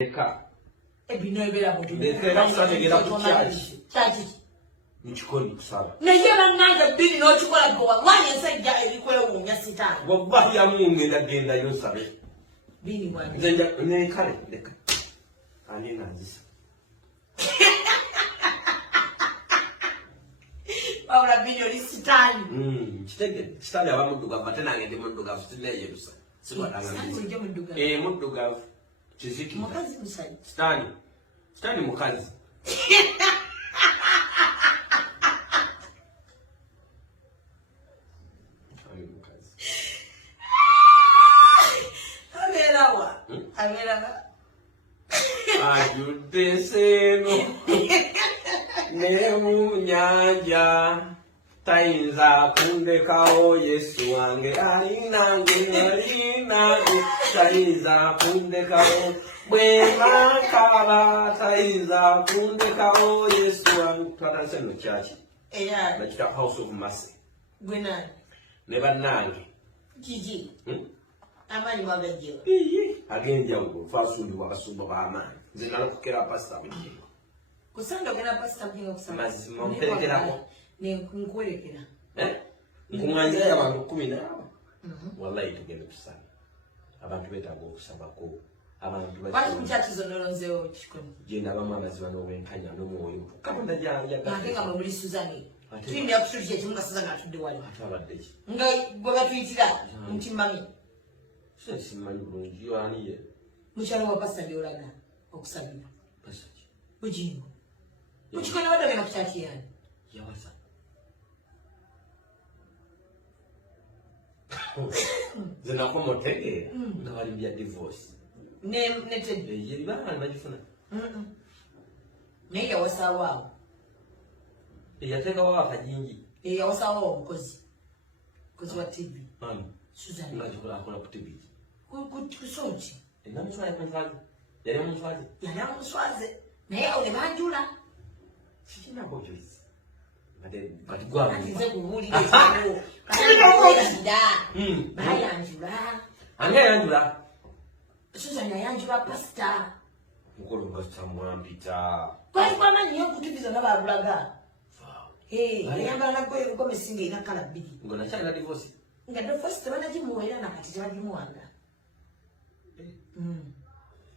Eka. Ebino ebera mutu. Ndekera kusategera ku church. Church. Mchikoni kusala. Nejera nanga bini no chikola go wallahi ensajja erikwera wunya sitani. Wallahi ya Mungu ndagenda yosabe. Bini bwana. Nzenja ne kale ndeka. Ani nazisa. Wabula bini oli sitani. Kitege sitani abamuduga batena ngende muduga futine yerusa. Sikwatanga. Muduga. Chiziki. Mukazi musai. Sitani mukazi. Ajudeseno nemu nyanja tainza kundekao Yesu wange alinange tainza kundekao bwema kala tainza kundekao Yesu wange twataseno chachi nakita House of Mercy gwena neba nange Gigi amani mwabejo agenja uko fasuli wakasumba baamani zinalo kukera pasta mjingo kusanga gena pasta mjingo kusanga mazima mpelekerako ne kunkwelekera nkunganja y'abantu 10 wallahi tugende kusanga abantu betago okusabako abantu bati mchati zonolonzeo chikoni jenda bamwe abaziba n'obwenkanya n'omwoyo katonda yagenga muri Suzani tindi yakushuje kimunga Suzani atudde wali atabadde ki nga goba tuyitira mtimami simanyi bulungi yoaniye mukyalo wa pasta byolaga okusabira pasta ki ujingo uchikoni wadde na kuchati yani yawasa zina ko motege nga bali bya divorce ne tede yeri bana najifuna ne yawasa wao yateka wa kajingi yawasa wao omukozi wa TV Suzani najikola akola ku TV kusoti enamutwale kwenzazi yali amuswaze naye ole banjula sikina bojozi bati gwa nze kuwulira ekyo bayanjula anga yanjula Suzani ayanjula pasta mukolo ngasa mwampita kwa nani yokutubiza nababulaga yambala ko mesinga ina kala bigi ngona chana divorce nga divorce tabana jimuwera nakati tabajimuwanga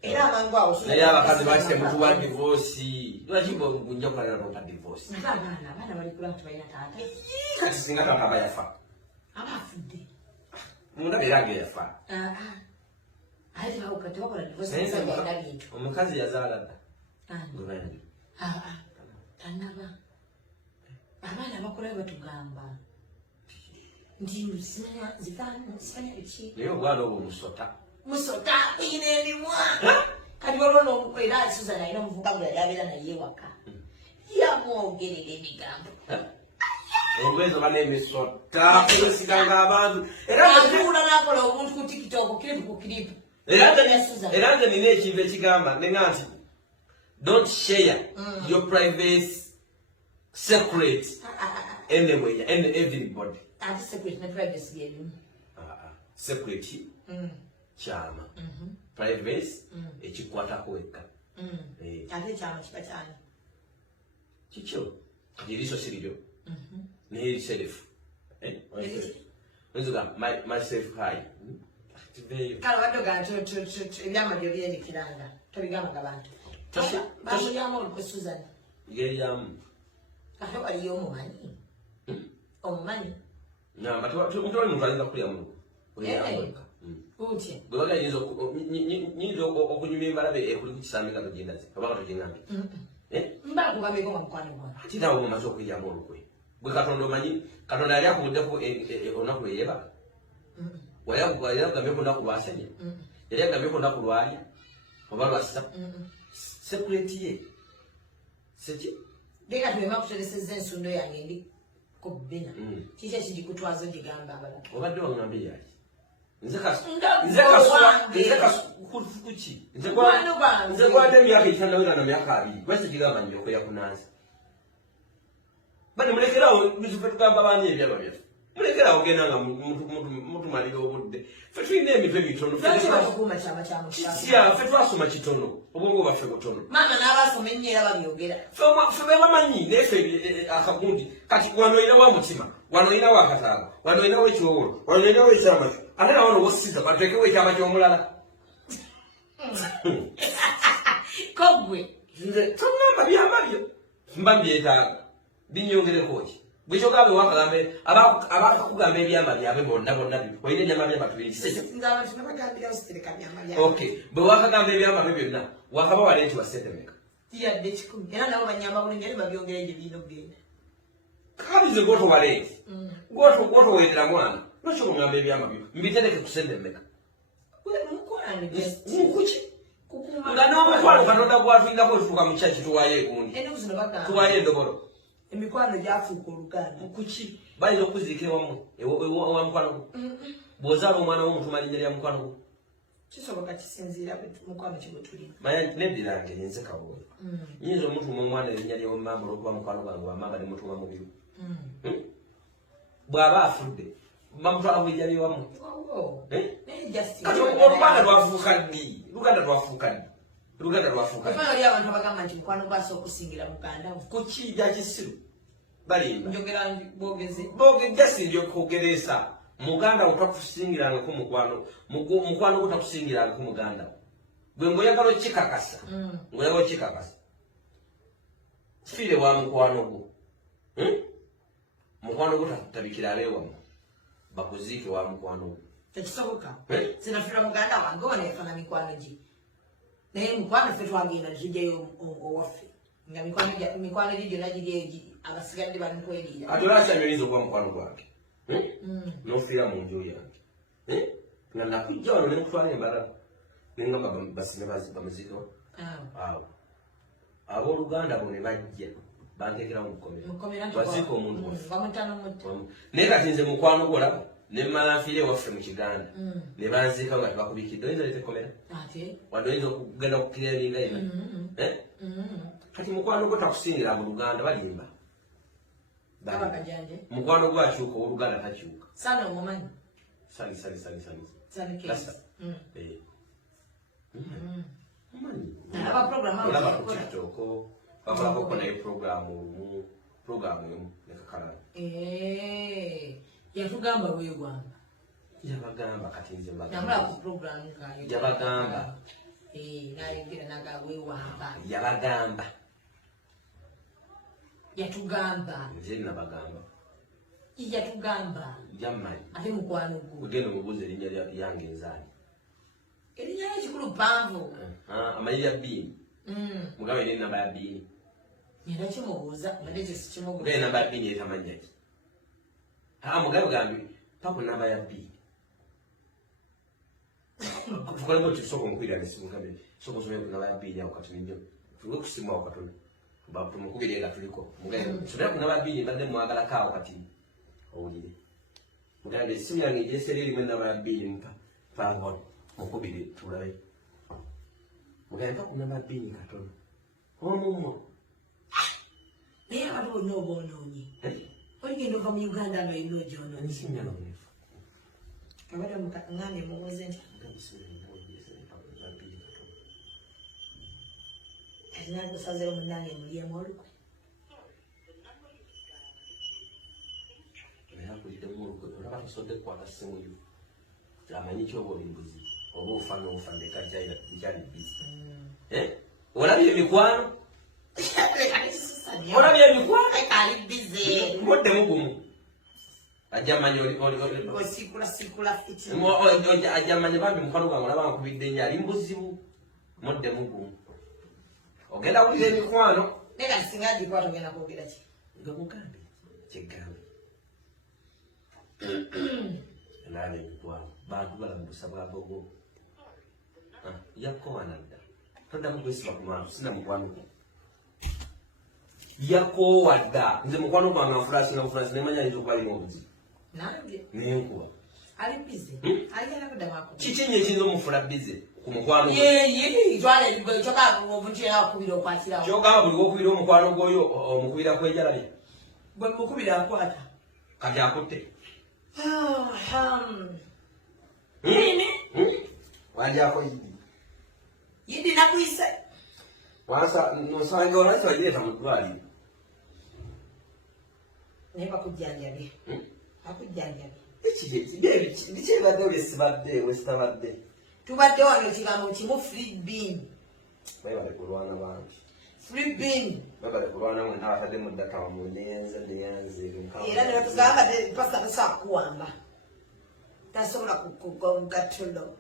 era mangu awo naye abakazi bakise mutu wa divorce lwakimbo ngunja kulala ronda divorce abana bali kula tubayina taata kati singa taata bayafa abafudde munda birange yafa ati bakati bakola divorce nsaga bintu omukazi yazala dda ngobandi tanaba abana bakola batugamba ndi zifanya iki naye ogwala obwo musota ine elimwa kati balona omukwera Suzani alina omuvubuka gwe yali abeera naye waka yamwogerera emigambo engwezo banemisota kusikanga abantu era nakola obuntu ku TikTok kiripu era nze nina ekintu ekigamba nenga nti don't share your private secret anywhere and everybody secret na privacy yenu secret chama privacy ekikwatako wekka ate chama kipachani kicho kiriso sirijo ne self nzuga myself high kala wadoga ebyama byo byerekiranga tobigamba gabantu bashi yamo ko Suzani ngeri yamu ate wali omumanyi omumanyi namba mutwali muntu ayinza kulya mu utye bwaga nyizo okunyuma embalabe ekuli kukisamika togendaze abaka togengambi mba kugambeko mukwano gwange ati nawe mumaze okwiryamu olukwe gwe katonda omanyi katonda yali akubuddeko olunaku lweyeba wali akugambeko olunaku lwasenya yali akugambeko olunaku lwalya oba lwassa sekureti ye seki deka tulema kutereseza ensundo yange ndi kubina kiki ekigikutwaza ogigamba abalala obadde waŋŋambe yaki nze kwate emyaka ekitanawera na myaka 2 lwaki kigamba nyokoya kunansi bane mulekerawo bizufe tugamba baani ebyaba byaffe mulekera ogenda nga mutumalira obudde ffe tulina emitwe mitono ffe twasoma kitono obwongo bwaffe butono maama n'abasoma ennyo era babyogera ffe bebamanyi naye ffe akagundi kati wano olina wa mutima wano olina wa katanga wano olina wa ekiwowolo wano olina wa ekyamaki ate na wano wosiza bateekewo ekyama ky'omulala kogwe nze tongamba byamabyo mba mbyetaaga binyongereko ki bwe kyogambe wakagambe abakakugamba ebyama byabwe bonna olina ebyama byama okay bwe wakagamba ebyama bwe byonna wakaba wale nti wasetemeka yadde kikumi era nabo banyamba bulungi ali babyongera egyo birina okugenda kabize gwotowaleeti gwotoweerera mwana lwaki okugamba ebyama byo mbitereke kusendemeka mukuki nga n'omukwano katonda gwatuyinako etutuuka mu kyaki tuwaayo egundi tuwaayo endobolo emikwano gyafuuka oluganda kuki bayinza okuziikira wamu ewa mukwano gwo bw'ozaala omwana w'omutuma linnya lya mukwano gwo kisoboka kisinziira mukwano kigwe tulina manya neddirange nze kabooyo nyinza omutuma omwana erinnya ly'omumamba olwokuba mukwano gwange wamamba ne mutuma mu biru bw'aba afudde bamutwala mu lijja lyewamu kati oluganda lwafuuka ddi luganda lwafuuka ddi abantu abagamba nti mukwano gwasa okusingira muganda kuki jakisiru balimba njogera bogeze jasindi okwogeresa muganda utakusingirangako mukwano gutakusingirangako muganda gwe ngoyagala okikakasa fiire wa mukwano gwo mukwano gwo tabikira abeewamu bakuziike wa mukwano gwo tekisoboka sinafiira muganda wange oneefana mikwano gye naye mukwano ffe twagenda netujjayo owaffe nga mikwano gye gyonna giri abasigadde banukweriira ate olakyanyoliza okuba mukwano gwange n'ofiira mu nju yange nga nakujja wano nemutwala embalala nengamba basime bamuziikewo awo abooluganda bo ne bajja bantekerawo mukomera baziika omuntu naye kati nze mukwano gwolaba nemmala nfiire ewaffe mu kiganda ne banziika nga tebakubikidde oyinza letekomera wadde oyinza okugenda okukira ebinga ina kati mukwano gwo takusingira mu luganda balimba mukwano gwo akyuka oluganda takyuka sana omumanyi sali olaba ku tiktok bakolako naye programu emu nekakalala yatugamba bwegwanga yabagamba kati nze namula ku programu kayo yabagamba nayogera naga bwewamba yabagamba yatugamba nze nabagamba yatugamba jammanyi ate mukwano gwo ugenda omubuuza erinnya yange enzaani erinnya lyo panvu amanyi lya bbiini mugambe eri enamba ya bbiini era kimubuuza ate ekyo sikimubuuza naye enamba ya bbiini etamanya ki mugabe gambi pako namba ya bbiini tukolemu ti tusooka omukwirira nesimu gambe sooka osomere ku namba ya bbiini awo katono nnyo tuwe ku simu awo katono tumukubire nga tuliko mugabe somera ku namba ya bbiini mbadde mwagalako awo kati owulire mugabe esimu yange egyesera erimu enamba ya bbiini mpa pangono mukubire tulabe mugabe mpa ku namba ya bbiini katono omumwo naye abantu bonna oba onoonye oligenda ova mu uganda no eno ogyonoonye abadde ngane mubuuze nti atinagusazeo munange mulyemu olukwe olaba tosodde kukwata simu yo amanyi kyoba oli mbuzi oba ofa n'ofa ndekakyali bizi olabye emikwano olabye emikwano ali bize muddemu gumu ajamanya ajamanya bambi mukwano gwange olaba nkubidde nnyo ali mbuzibu muddemu gumu ogenda wulira emikwano naye kati singa agikwata ogenda kwogera ki nga mugambe kyegambe laala emikwano bantu balamubusa bwagogo yakkowana dda toddamu kwesiba ku mwantu sina mukwano gwo yakoowa dda nze mukwano gwange nfulasinga bufulasi nemanya ayinza okuba alimu obuzibu nenkuba kiki nyo ekiyinza omufula bize ku mukwano kyogamba buli wokubira omukwano gwoyo omukubira kwejalabye bwe mukubira akwata kati akutte Nini? Wajako Yidi nakuisa. Wasa nosanga olasi wajireta mu ddwaliro. Naye bakujjanjabye. Bakujjanjabye. Ekibadde olesibadde wesitabadde. Tubadde wano ekigambo kimu free bean. Bale kulwana bangi. Free bean. Bale kulwana mwenna abatadde mu ddaka wamunyenze deyanze. Era ne batugamba pasta tasakuwamba. Tasobola kugonga tulo.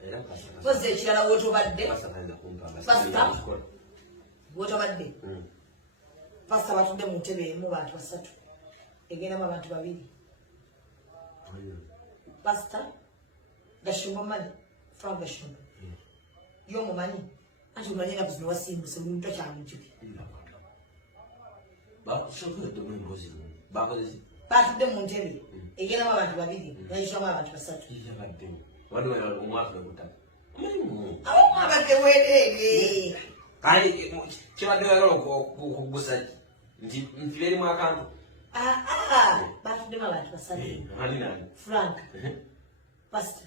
Poze ekirala wotobadde. Pasta. Wotobadde. Pasta batudde mu ntebe emu bantu basatu. Egenda abantu babiri. Pasta. Gashumba mani. Frank Gashumba. Yo mumanyi. Ati umanyi na buzino wasimbu se muntu kyamujuki. Ba shokwe do mbozi. Ba kozi. Batudde mu ntebe. Egenda abantu babiri. Nayishoma abantu basatu. Yabadde. Wano wano omwaka gutaka. Abadde weerere. Kali kibadde wagala okugusa nti beri mu akantu. Batudde abantu basatu. Nani? Frank. Pasta.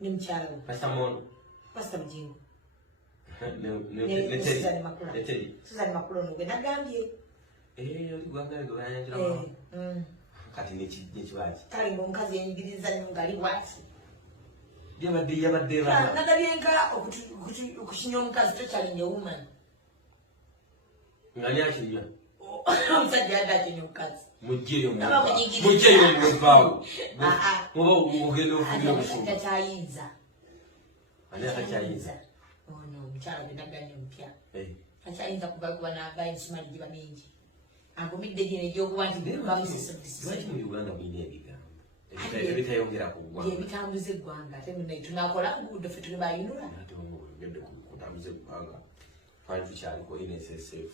Ni mchala. Pasta mono. Pasta mjingo. Suzani Makula nuge nagambye. Gwagala gwanjira. Kati nekibaji. Kali ngomukazi yenyigiriza ngali bwati. Yabadde bana. Nadabyenga okushinya omukazi tochalinye woman. Ngani akinya. Omusajja yadakinye omukazi. Mujeyo mbawo. Muba ugenda ofugira obusuubu. Atayinza. Ani atayinza. Ono mchala bidaganye mpya. Atayinza kubagwa n'abaye ensimali giba mingi. Agumidde gye n'egyokuba nti bamusisibisi. Lwaki mu Uganda mulina ebigambo? Ebitayongera ku ggwanga. Ebitambuza eggwanga ate tunakola nguudo ffe tuli bayinula. Ate ogende kutambuza eggwanga. Twali tukyaliko NSSF.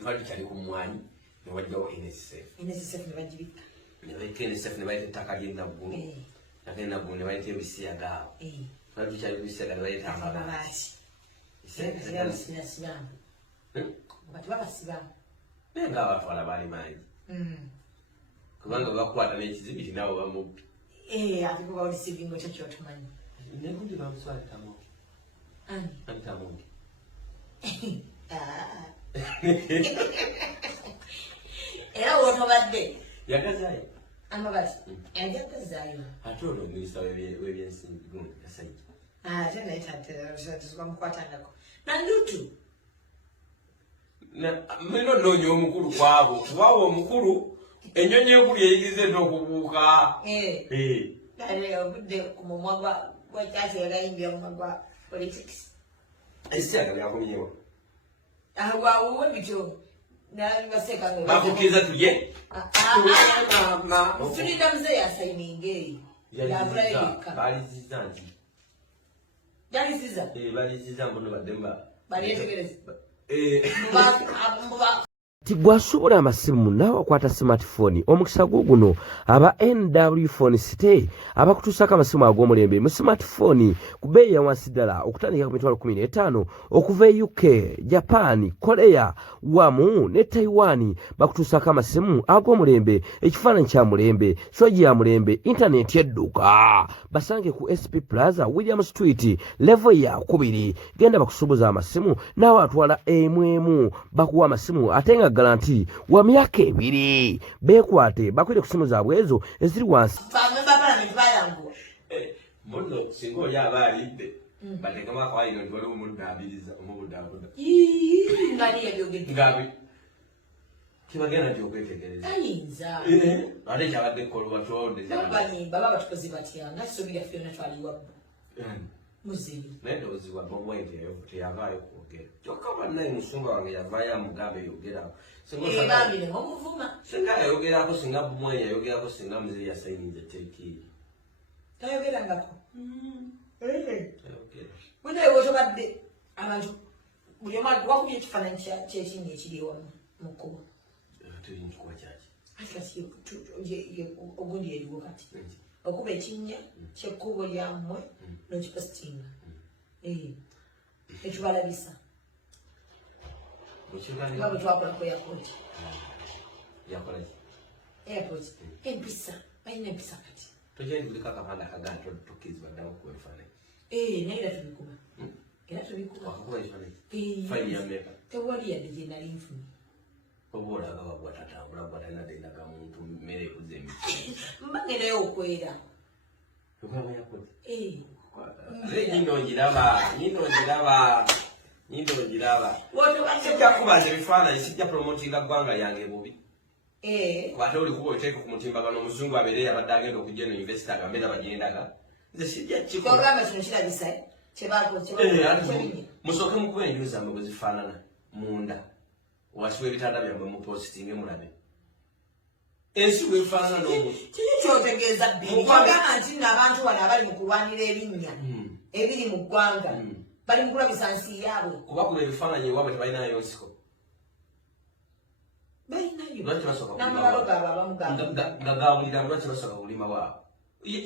Twali tukyali ku mmwanyi ne wajjawo NSSF. NSSF ne bagibika. Ne bayika NSSF ne bayita ettaka ly'ennaggulu. Ettaka ly'ennaggulu ne bayita ebisiyaga awo. Twali tukyali ku bisiyaga ne bayita amabaati. Sibaamu. Bati baba sibaamu. Naye ng'abatwala baali mangi. Kubanga bakwata n'ekizibiti nabo bamubbi. Ate kuba oli sivingo kyo kyotumanyi. Ne gundi bamuswala tamu. Ani tamu. Era wotobadde. Yagazaayo. Amabati. Yagazaayo. Ate olwo minisita w'ebyensimbi gundi Kasajja. Ate naye tubamukwatangako. Nandutu. Mino nnoonya omukulu kwabo. Kubaawo omukulu ennyonyi enkulu yeyigirizza okubuuka. Kale obudde ku mumwa gwa kyasi yagayimbya mumwa gwa politics. Esiyaga byakomyewo. Waawo bityo. Bakukkiriza tulye. Freedom ze yasayininge. Baliziza nti. Jaliziza? Baliziza mbono baddemba. Balyetegereza? Tigwasobola amasimu naawe akwata smartphone omukisa guno aba NW Phone City abakutuusako amasimu ag'omulembe mu smartphone ku bbeeyi ya wansi ddala okutandika ku mitwalo 15 okuva e UK, Japan, Korea wamu ne Taiwan bakutuusako amasimu ag'omulembe ekifaananyi kya mulembe soji ya mulembe intaneti edduka basange ku SP Plaza William Street level ya 2 genda bakusuubuza amasimu naawe atwala emu bakuwa amasimu ate nga garanti wa myaka 2 bekwate bakwire ku simu zaabwe ezo eziri wansi Muno singa oli aba alidde batekemu akawaliro nti waliwo omuddaabiriza omubudaabuda ngabi kibagenda nti okwetegereza ayinza ate kyabadde kkolwa baba batukozi batya nakisobira fyonna twaliwabba muzibi naye ndowooza bomwete teyavaayo kwogera kyokka bannaye musumba wange yavaayo amugambe yogerako bambire ng'omuvuma singa yayogerako singa bumwe yayogerako singa muzeeyi yasayiniza tekiiri tayogerangako bunaye wotobadde abantu buli omu wakubye ekifaananyi kyekinga ekiri ewamu mu kkubo tuyinzikuba kyaki ati ogundi eriwo kati okuba ekinnya kyekkubo lyammwe n'okipositinga ekibalabisa nga bwe twakolako airport empisa bayina empisa kati tojendi buli kakapanda akagana tokizibwa ddamu kuba ebifaananyi naye era tubikuba era tubikuba wakakuba ebifaananyi fayini ya mmeka tewali yadde gye nali nfuna oba olaga babwatatambula bwatalina dendaga muntu mmere ekuza emiti mbagereyo okwera okwama yakoze nyindo ngiraba sijja kubaza ebifaananyi sijja promotinga ggwanga lyange bubi ate oli kuba oteeka ku mutimbagano omuzungu abeere abadde agenda okujja eno yunivesity agambe nabagendaga nze sijja kikogamba kino kirabisa musooke mukuba enju zammwe bwe zifaanana munda wasiwa ebitanda byammwe mupositinge mulabe ensi bwe bifaanana n'omuntu kiki kyotegeeza bigamba nti nno abantu bano abali mu kulwanira ebinnya ebiri mu ggwanga bali mu kulabisa nsi yaabwe kuba kuba ebifaananyi ewaabwe tebalinayo nsiko balinayo lwaki basooka n'amabalo gaabwe abamugamba gagawuliramu lwaki basooka kulima waabwe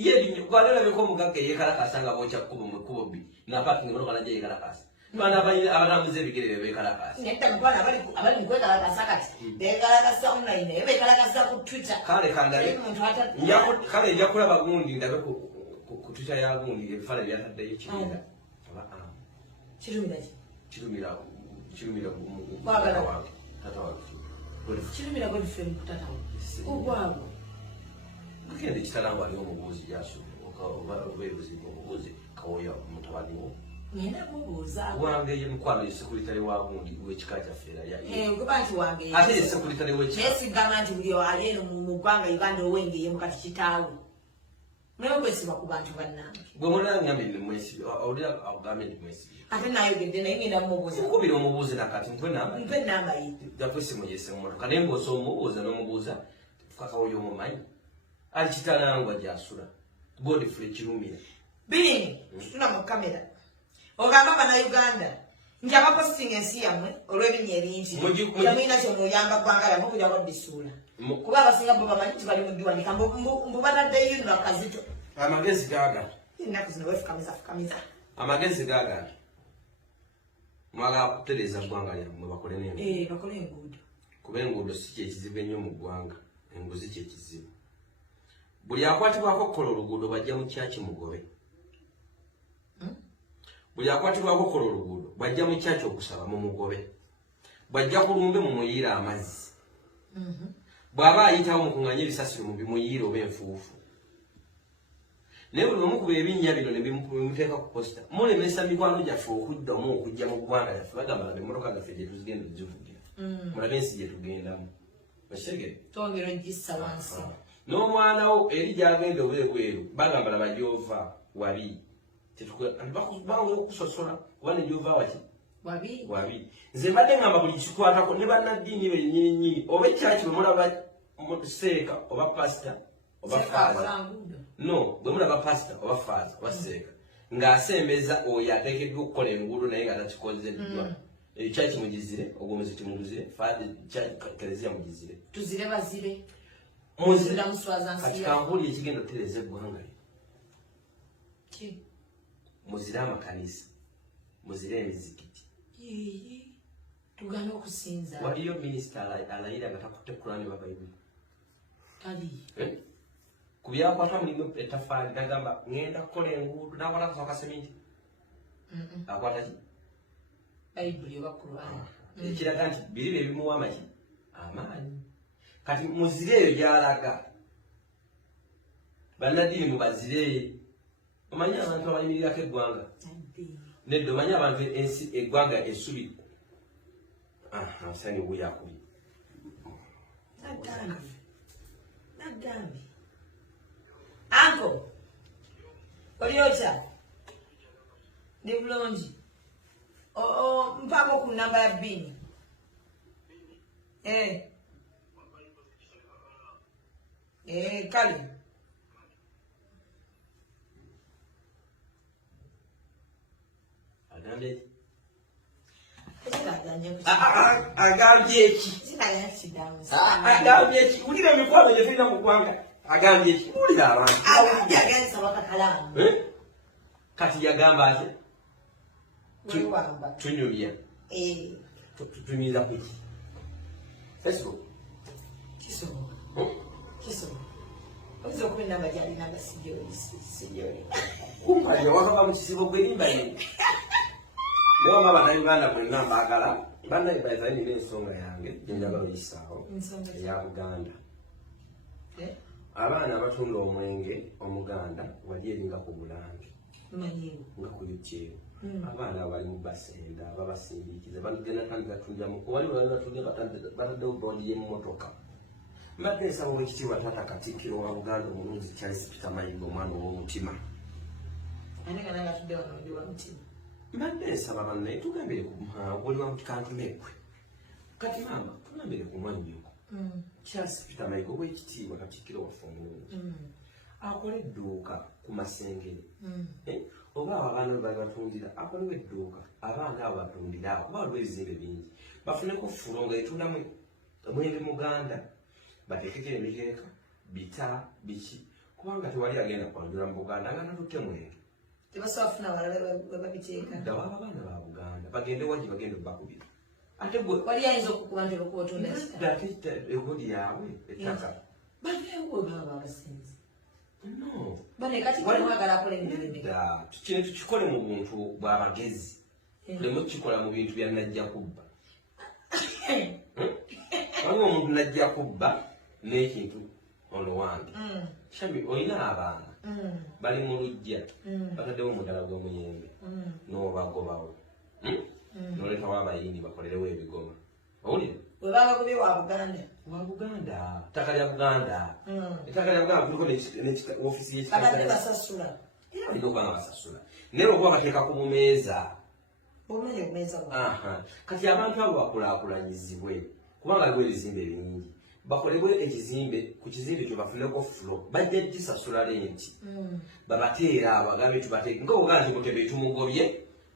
yebinyo gwalolabeko omugagga eyekalakasa nga bookya kkubo mu kkubo bbi napakinga emotoka najja yekalakasa bana abatambuza ebigere bye bekalakasa nedda mukwano abali mu kwekalakasa kati bekalakasa online naye bekalakasa ku twitter kale nja kulaba gundi ndabe ku twitter ya gundi ebifaananyi byataddeyo kirumira tata wange kirumira gwebife mu kutatawo ogwabo mugende ekitalangu aliwo omubuuzi oba ebuzibu omubuuzi kawoya mutabani wo ngenda mubuuza wange ye mukwano ye sekuritale wa gundi w'ekika kyaffe kuba nti wange ate ye sekuritale w'ekika naye sigamba nti buli ali eno mu ggwanga uganda owengeye mukati kitaawe naye okwesiba ku bantu bannange bwe munangambe nimwesibi olira akugambe ndimwesibi ate nayogedde naye ngenda mumubuuza kubira omubuuzi nakati mpe enamba ye jakwesimu yese mumotoka naye ng'osa omubuuza n'omubuuza kakawoya omumanyi ali kitalangwa gyasula Godfrey Kirumira bini tuna mu kamera ogamba bannayuganda nti abapositinga ensi yammwe olw'ebinnya ebingi temulina kyemuyamba ggwanga lyammwe okujja kwaddisuula kuba abasinga bo bamanyi nti bali mu ddiwanika mbubataddeyo nno akazito amagezi gaga ennaku zino wefukamiza amagezi gaga mwagala kutereeza ggwanga lyammwe bakole n'enguudo bakole enguudo kuba enguudo si kyekizibu ennyo mu ggwanga enguzi kyekizibu buli akwatibwako okukola oluguudo bajja mu kyaki mugobe buli akwatibwako okukola oluguudo bajja mu kyaki okusaba mu mugobe bajja ku lumbe mu muyiire amazzi bw'aba ayitawo mu kuŋŋanya ebisasiro mu bimuyiire oba enfuufu naye buli omukuba ebinnya bino ne bimuteeka ku posita mulemesa mikwano gyaffe okuddamu okujja mu ggwanga lyaffe bagamba nga emmotoka gaffe gye tuzigenda zivugira mulabe ensi gye tugendamu okitegere twongera ogissa wansi n'omwana wo eri gy'agenda obweru bagamba laba gy'ova wabi okusosola kuba ne gy'ova waki wabi nze mbadde ngamba buli kikwatako ne bannaddiini bennyininyini oba ekyaki bwe mulaba seeka oba pasita oba faaza no bwe mulaba pasita oba faaza oba seeka ng'asembeza oyo ateekeddwa okukola enguudo naye nga takikozeddwa ekyaki mugizire ogwo muziti muguzire kereziya mugizire tuzire bazire kati kanvuli ekigenda otereza eggwanga lyo muzire amakanisa muzire emizikiti tugana okusinza waliyo minisita alayira nga takutte kurani babayibuli ku byakwata mulimu etafaali nagamba ŋŋenda kukola enguudo nakwata kasoka seminti akwata ki bayibuli oba kurani ekiraga nti biri bye bimuwa amaki amaanyi kati muzire eyo gy'alaga bannaddiini mubazire omanyi abantu abayimirirako eggwanga nedda omanyi abantu ensi eggwanga essubi sani buyakuli nagambi anko oliotya ndi bulungi mpaako ku namba ya bbini kale agambye eki agambye eki wulira emikwano gye tulina mu ggwanga agambye eki wulira abantu kati yagamba ate tunyumya tunyumiza kuki Facebook kisoboka Ozo kwenda bajali nanga sijoli. Kumpa yo waka mukisibo gwerimba ni. Leo mama na Uganda kwenda mbagala. Banda ibaza ni nsonga yange njagala oyisaho. Nsonga ya Uganda. Abaana abatunda omwenge omuganda wajeeringa ku Bulange. Manyiwo. Nga ku YouTube. Abaana bali mu basenda babasindikiza bagenda kandi batunda mu wali batunda batadde bondi y'emmotoka. Mbadde nsaba Oweekitiibwa Taata Katikkiro wa Buganda omulungi Charles Peter Mayiga omwana ow'omutima. Ani kana ngatudde wano ndi wa mutima. Mbadde nsaba bannaye tugambire ku oli wa kantumekwe. Kati maama tugambire ku mwannyoko. Charles Peter Mayiga Oweekitiibwa Katikkiro waffe omulungi. Akole edduuka ku Masengere. Oba abaana bali batundira akolewo edduuka abaana abo batundira awo kuba waliwo ebizimbe bingi bafuneko fulo nga etundamu mwenge muganda bateekeko emikeeka bita biki kubanga tewali agenda kwanjula mu Buganda nga natutte mwenge tebasobola kufuna balala babiteeka ddawo abaana ba Buganda bagende waji bagende bakubira ate gwe wali ayinza okukuba nti olwokuba otunda kita egodi yaabwe ettaka baneewo baba abasinzi no bane kati mwagala akole emirimu kino tukikole mu buntu bw'abagezi tuleme tukikola mu bintu bya najja kubba waliwo omuntu najja kubba n'ekintu ono wange Shami olina abaana bali mu lujja bataddewo omudala gw'omuyembe n'obagobawo n'oleetawo abayindi bakolerewo ebigoma owulire we babagobye wa Buganda wa Buganda ettaka lya Buganda ettaka lya Buganda kuliko ofiisi y'ekitaka abadde basasula alina okubanga basasula naye olwokuba bateeka ku bumeeza bumenye bumeeza kati abantu abo bakulaakulanyizibwe kubanga aliwo ebizimbe bingi bakolebwe ekizimbe ku kizimbe kyo bafuneko fulo bajja gisasula lenti babateera abagambe tubateeke nga obuganda timutebe tumugobye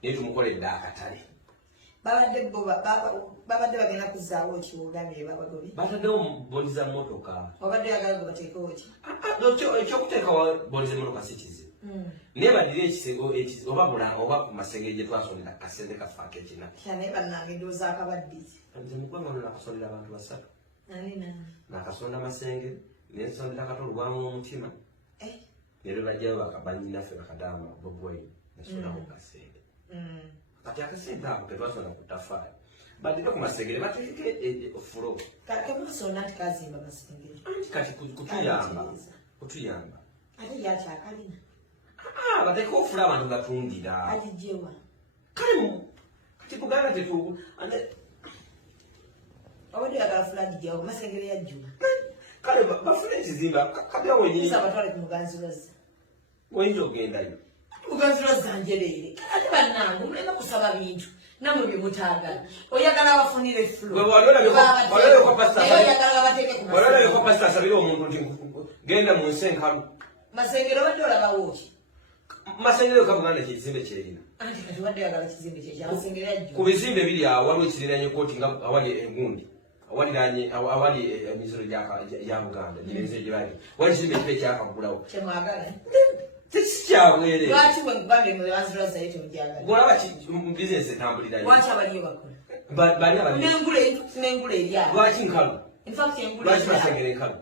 naye tumukoledde akatale babadde bagenda kuzaawo ekiwugamire babagobye bataddewo bondi za mmotoka obadde yagala gwe bateekewo ki ekyokuteekawo bondi z'emmotoka si kizibu naye badire ekisego oba ku masengere gye twasondera kasente kaffe ak'ekina naye bannange ndowooza akabaddizi nze mu ggwanga nakasondera abantu basatu nalina nakasonda masengere nensondera katolo lwamu omutima nero bajjayo banyinaffe bakadama bobwai nasondaku kasente kati akasente ako ketwasonda ku tafaali badire ku masengere bateeke fulo kemusonda nti kazimba masengere anti kati kutuyamba ate yakyakalina bateeke ofula abantu batundira agijjewa kale kati Buganda tetu obadde yagala fula agijjewo masengere yajjuma kale bafune ekizimba kapya wenyini abatwale ku muganzirwazza oyinza ogendayo muganzirwazza njereere ate bannange mulina kusaba bintu namwe byemutaagala oyagala abafunire effulo oyagala babateeke ku pasita asabire omuntu nti genda mu nsi enkalu masengere obadde olabawo ki masengere ka Buganda ekizimbe kyerina anti kati obadde oyagala kizimbe kyekyamasengere yajjuma ku bizimbe biri awo waliwo ekiriraanye kooti nga awali engundi awali emisoro gya Buganda girenze gyebali wali ekizimbe kibe kyakagulawo kyemwagala tekikyabwere lwaki bwemugambe mubanzirwazza ye temugyagala golaba bizinesi etambulirayo lwaki abaliyo bakola bali n'engula eri awo lwaki nkalu infact engula lwaki masengere nkalu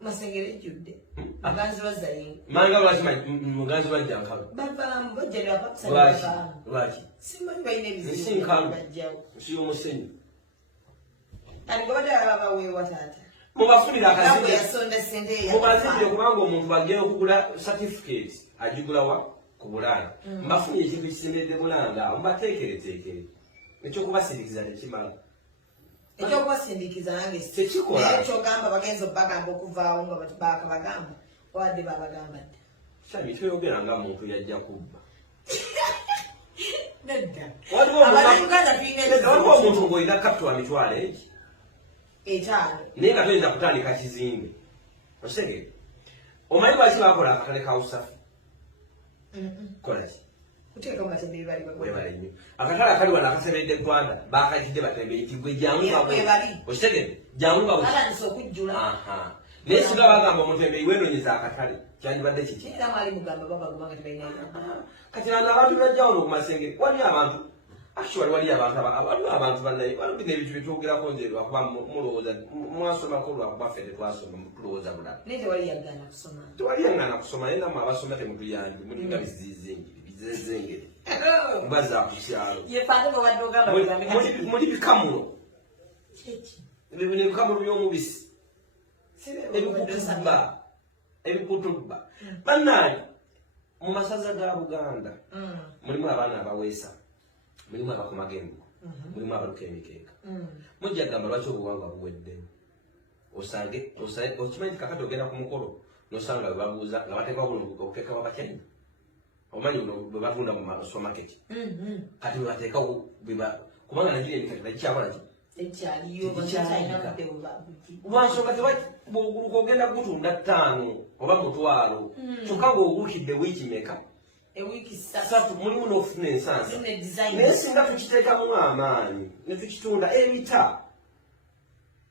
masengere ejjudde muganzirwazza ye manga lwaki muganzi bajja nkalu bavaamu bajjalira lwaki simanyi balina nsi nkalu bajjawo nsi y'omusenyu kati gobadde alabaweewa taata mubafunira akazimbe yasonda sente mubazimbe kubanga omuntu bagenda okugula certificate agigulawa ku Bulaaya mbafunye ekintu kisemedde Bulanga mubateekereteekere ekyokubasindikiza tekimala ekyokubasindikiza nange tekikola kyogamba bagenza obbagamba okuvaawo nga bakabagamba wadde babagamba dda sami toyogera nga muntu yajja kubba nedda Abannayuganda waliwo omuntu ng'olina kapito wa mitwalo egi etaano naye nga toyinza kutandika kizimbe osegere omanyi lwaki bakola akatale ka usafi kolaki kuteeka mumatembere bali webale nnyo akatale akali wano akasemedde eggwanda bakajidde batembere nti gwe jangu osegere jangu balanisa okujjula naye singa bagamba omutembeyi wenonyeza akatale kyandibadde kiki era mwali mugamba babagumanga tebalina kati bano abantu bajja wano ku masengere waliyo abantu actually wali abantu banaye wali ne bitu bitugera konjerwa kuba mulowooza mwasoma ko lwa kuba fete twasoma tulowooza bulala nende wali yagana kusoma twali yangana kusoma yenda mu abasoma temutuyandi mulinga bizizengere baza kusyalo ye pande mo wadoga muli bikamuno bikamuno by'omubisi ebikutubba bannange mu masaza ga Buganda mulimu abaana abaweesa mulimu abakomagembo mulimu abaluka emikeeka mujja gamba lwaki obuwangwa buwedde osange okimanyi kakati ogenda ku mukolo nosanga webabuuza nga bateeka obukeeka bwabachina omanyi bwe batunda mu supermarket kati webateeka kubanga nagira emikeeka nagikyabonaki wansonga bwoguluka ogenda gutunda 5 oba 1,000 kyokka ng'obuukidde wiiki meka satu mulimu n'okufuna ensansa naye singa tukiteekamu amaanyi ne tukitunda ebita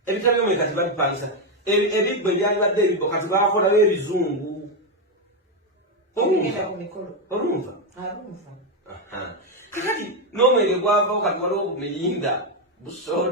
by'omweka tebabipangisa ebibbo ebyali badde ebibbo kati bakolawo ebizungu olumva kakati n'omwenge gwavawo kati waliwo obumirinda busoda